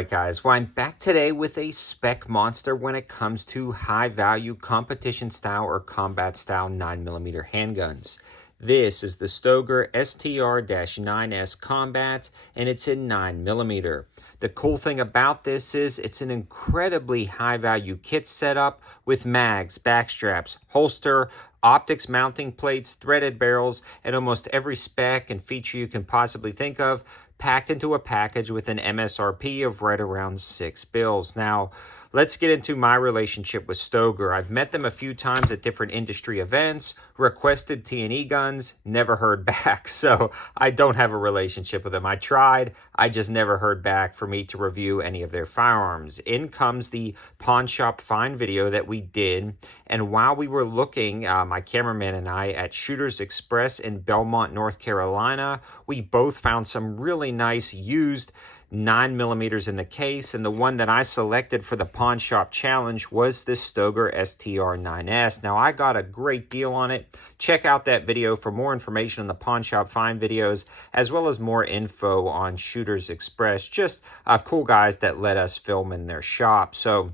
Alright guys, well I'm back today with a spec monster when it comes to high value competition style or combat style 9mm handguns. This is the Stoeger STR-9S Combat and it's in 9mm. The cool thing about this is it's an incredibly high value kit setup with mags, backstraps, holster, optics mounting plates, threaded barrels, and almost every spec and feature you can possibly think of packed into a package with an MSRP of right around $6. Now, let's get into my relationship with Stoeger. I've met them a few times at different industry events, requested T&E guns, never heard back. So I don't have a relationship with them. I tried, I just never heard back for me to review any of their firearms. In comes the pawn shop find video that we did. And while we were looking, my cameraman and I, at Shooters Express in Belmont, North Carolina, we both found some really nice used 9mm in the case, and the one that I selected for the pawn shop challenge was this Stoeger STR-9S. Now I got a great deal on it. Check out that video for more information on the pawn shop find videos, as well as more info on Shooters Express. Just cool guys that let us film in their shop. So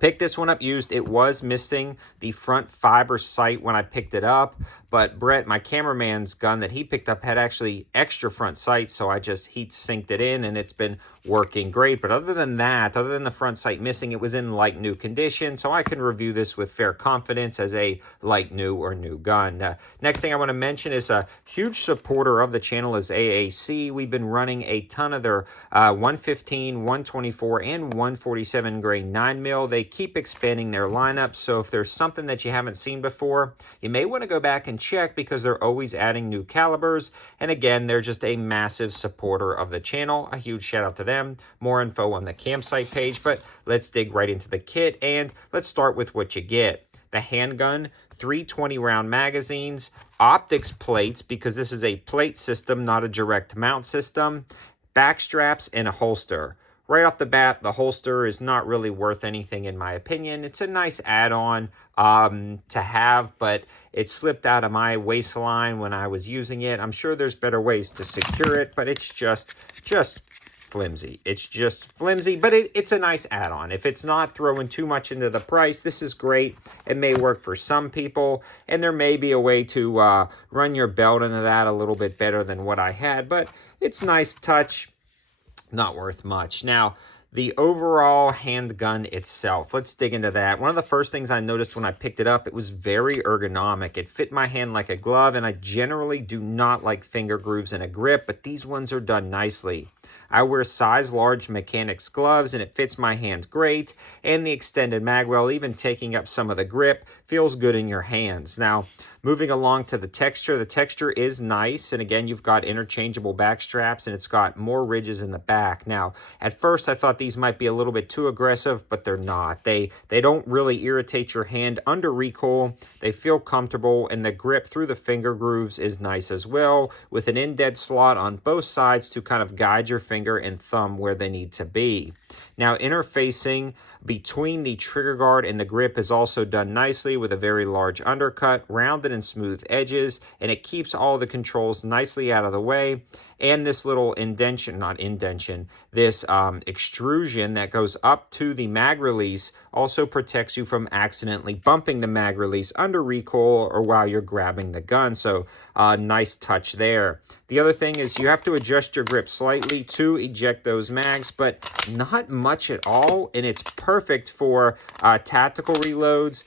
picked this one up used. It was missing the front fiber sight when I picked it up, but Brett, my cameraman's gun that he picked up, had actually extra front sight, so I just heat sinked it in and it's been working great. But other than that, other than the front sight missing, it was in like new condition, so I can review this with fair confidence as a like new or new gun. Next thing I want to mention is a huge supporter of the channel is AAC. We've been running a ton of their 115, 124, and 147 grain 9mm. They keep expanding their lineup, so if there's something that you haven't seen before, you may want to go back and check because they're always adding new calibers. And again, they're just a massive supporter of the channel. A huge shout out to them. More info on the campsite page, but let's dig right into the kit and let's start with what you get. The handgun, 320 round magazines, optics plates because this is a plate system, not a direct mount system, back straps, and a holster. Right off the bat, the holster is not really worth anything in my opinion. It's a nice add-on to have, but it slipped out of my waistline when I was using it. I'm sure there's better ways to secure it, but it's just flimsy. It's just flimsy, but it's a nice add-on. If it's not throwing too much into the price, this is great. It may work for some people, and there may be a way to run your belt into that a little bit better than what I had, but it's nice touch. Not worth much. Now, the overall handgun itself, let's dig into that. One of the first things I noticed when I picked it up, it was very ergonomic. It fit my hand like a glove, and I generally do not like finger grooves in a grip, but these ones are done nicely. I wear size large mechanics gloves and it fits my hand great, and the extended mag well, even taking up some of the grip, feels good in your hands. Now, moving along to the texture is nice, and again, you've got interchangeable back straps and it's got more ridges in the back. Now, at first I thought these might be a little bit too aggressive, but they're not. They don't really irritate your hand under recoil. They feel comfortable, and the grip through the finger grooves is nice as well, with an indent slot on both sides to kind of guide your finger and thumb where they need to be. Now, interfacing between the trigger guard and the grip is also done nicely with a very large undercut, rounded and smooth edges, and it keeps all the controls nicely out of the way. And this little extrusion that goes up to the mag release also protects you from accidentally bumping the mag release under recoil or while you're grabbing the gun. So nice touch there. The other thing is you have to adjust your grip slightly to eject those mags, but not much at all. And it's perfect for tactical reloads.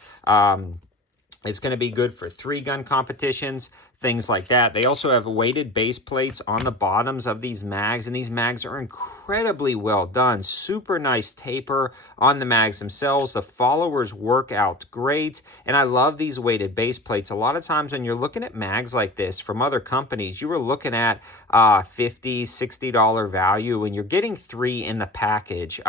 It's going to be good for 3-gun competitions, things like that. They also have weighted base plates on the bottoms of these mags, and these mags are incredibly well done. Super nice taper on the mags themselves. The followers work out great, and I love these weighted base plates. A lot of times when you're looking at mags like this from other companies, you were looking at $50, $60 value, and you're getting 3 in the package.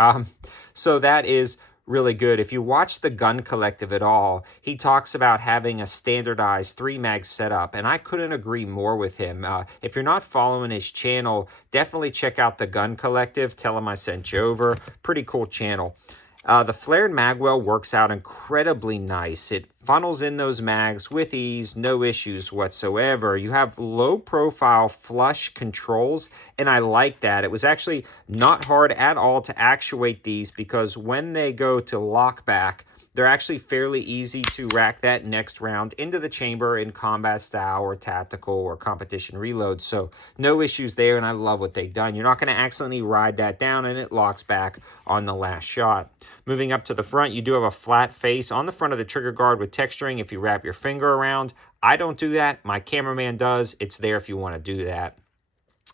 So that is really good. If you watch the Gun Collective at all, he talks about having a standardized 3-mag setup, and I couldn't agree more with him. If you're not following his channel, definitely check out the Gun Collective. Tell him I sent you over. Pretty cool channel. The flared magwell works out incredibly nice. It funnels in those mags with ease, no issues whatsoever. You have low profile flush controls, and I like that. It was actually not hard at all to actuate these because when they go to lock back, they're actually fairly easy to rack that next round into the chamber in combat style or tactical or competition reload. So no issues there, and I love what they've done. You're not going to accidentally ride that down, and it locks back on the last shot. Moving up to the front, you do have a flat face on the front of the trigger guard with texturing if you wrap your finger around. I don't do that. My cameraman does. It's there if you want to do that.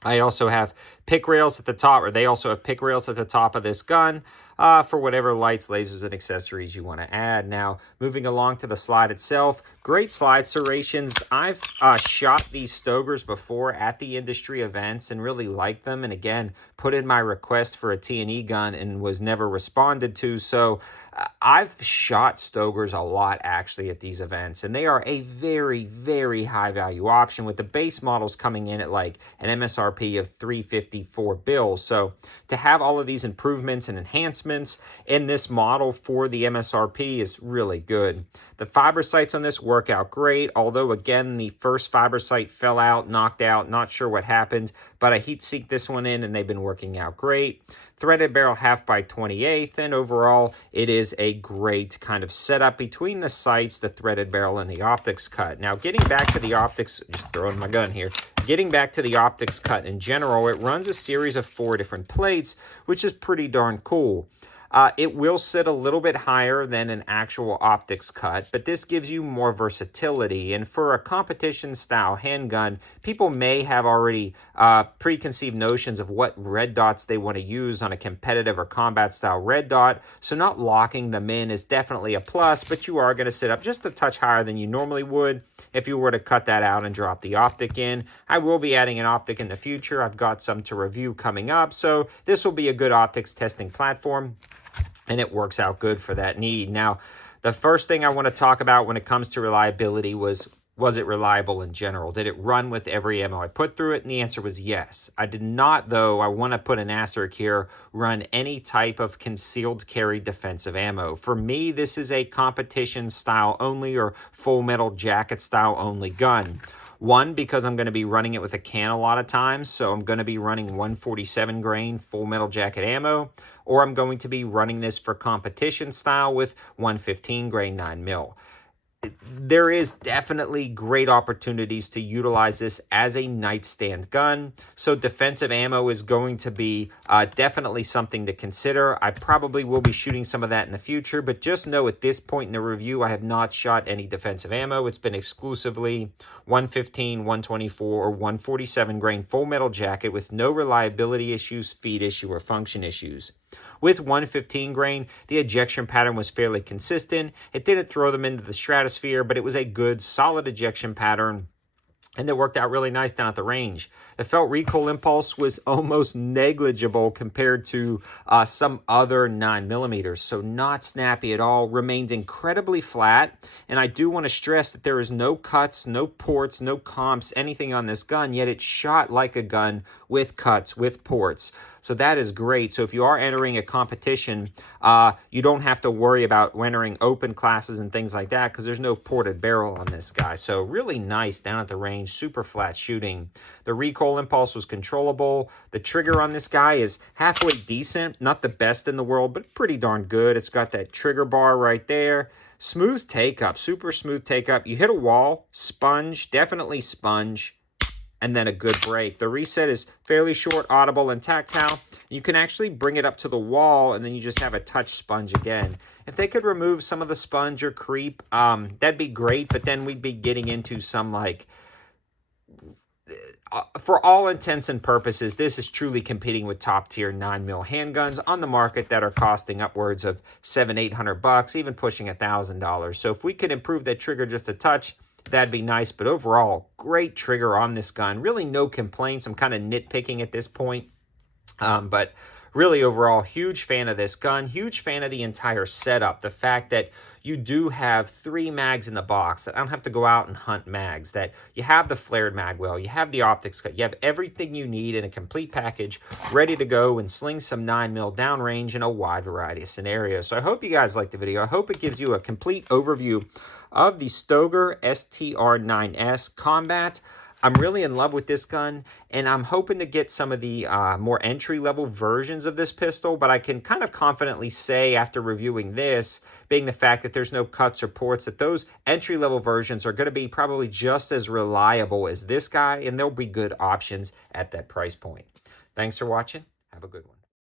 I also have pick rails at the top, or they also have pick rails at the top of this gun for whatever lights, lasers, and accessories you want to add. Now, moving along to the slide itself, great slide serrations. I've shot these Stoegers before at the industry events and really liked them. And again, put in my request for a T&E gun and was never responded to. So I've shot Stoegers a lot actually at these events, and they are a very, very high value option with the base models coming in at like an MSRP of $354 bills. So to have all of these improvements and enhancements in this model for the MSRP is really good. The fiber sights on this work out great, although again the first fiber sight fell out, knocked out, not sure what happened, but I heat seeked this one in and they've been working out great. Threaded barrel half by 28th, and overall it is a great kind of setup between the sights, the threaded barrel, and the optics cut. Now getting back to the optics, just throwing my gun here, getting back to the optics cut in general, it runs a series of 4 different plates, which is pretty darn cool. It will sit a little bit higher than an actual optics cut, but this gives you more versatility. And for a competition style handgun, people may have already preconceived notions of what red dots they want to use on a competitive or combat style red dot. So not locking them in is definitely a plus, but you are going to sit up just a touch higher than you normally would if you were to cut that out and drop the optic in. I will be adding an optic in the future. I've got some to review coming up, so this will be a good optics testing platform, and it works out good for that need. Now, the first thing I want to talk about when it comes to reliability was it reliable in general? Did it run with every ammo I put through it? And the answer was yes. I did not, though, I want to put an asterisk here, run any type of concealed carry defensive ammo. For me, this is a competition style only or full metal jacket style only gun. One, because I'm going to be running it with a can a lot of times, so I'm going to be running 147 grain full metal jacket ammo, or I'm going to be running this for competition style with 115 grain 9mm. There is definitely great opportunities to utilize this as a nightstand gun. So defensive ammo is going to be definitely something to consider. I probably will be shooting some of that in the future, but just know at this point in the review, I have not shot any defensive ammo. It's been exclusively 115, 124, or 147 grain full metal jacket with no reliability issues, feed issue, or function issues. With 115 grain, the ejection pattern was fairly consistent. It didn't throw them into the stratosphere, but it was a good, solid ejection pattern, and it worked out really nice down at the range. The felt recoil impulse was almost negligible compared to some other 9mm, so not snappy at all, remains incredibly flat, and I do want to stress that there is no cuts, no ports, no comps, anything on this gun, yet it shot like a gun with cuts, with ports. So that is great. So if you are entering a competition, you don't have to worry about entering open classes and things like that because there's no ported barrel on this guy. So really nice down at the range, super flat shooting. The recoil impulse was controllable. The trigger on this guy is halfway decent, not the best in the world, but pretty darn good. It's got that trigger bar right there. Smooth take-up, super smooth take-up. You hit a wall, sponge, definitely sponge, and then a good break. The reset is fairly short, audible, and tactile. You can actually bring it up to the wall, and then you just have a touch sponge again. If they could remove some of the sponge or creep, that'd be great, but then we'd be getting into some, like, for all intents and purposes, this is truly competing with top-tier 9mm handguns on the market that are costing upwards of $700-800, even pushing $1,000. So if we could improve that trigger just a touch, that'd be nice, but overall, great trigger on this gun. Really no complaints. I'm kind of nitpicking at this point, but really overall, huge fan of this gun, huge fan of the entire setup. The fact that you do have 3 mags in the box, that I don't have to go out and hunt mags, that you have the flared mag well, you have the optics cut, you have everything you need in a complete package, ready to go and sling some 9mm downrange in a wide variety of scenarios. So I hope you guys liked the video. I hope it gives you a complete overview of the Stoeger STR-9S Combat. I'm really in love with this gun, and I'm hoping to get some of the more entry-level versions of this pistol, but I can kind of confidently say after reviewing this, being the fact that there's no cuts or ports, that those entry-level versions are going to be probably just as reliable as this guy, and there'll be good options at that price point. Thanks for watching. Have a good one.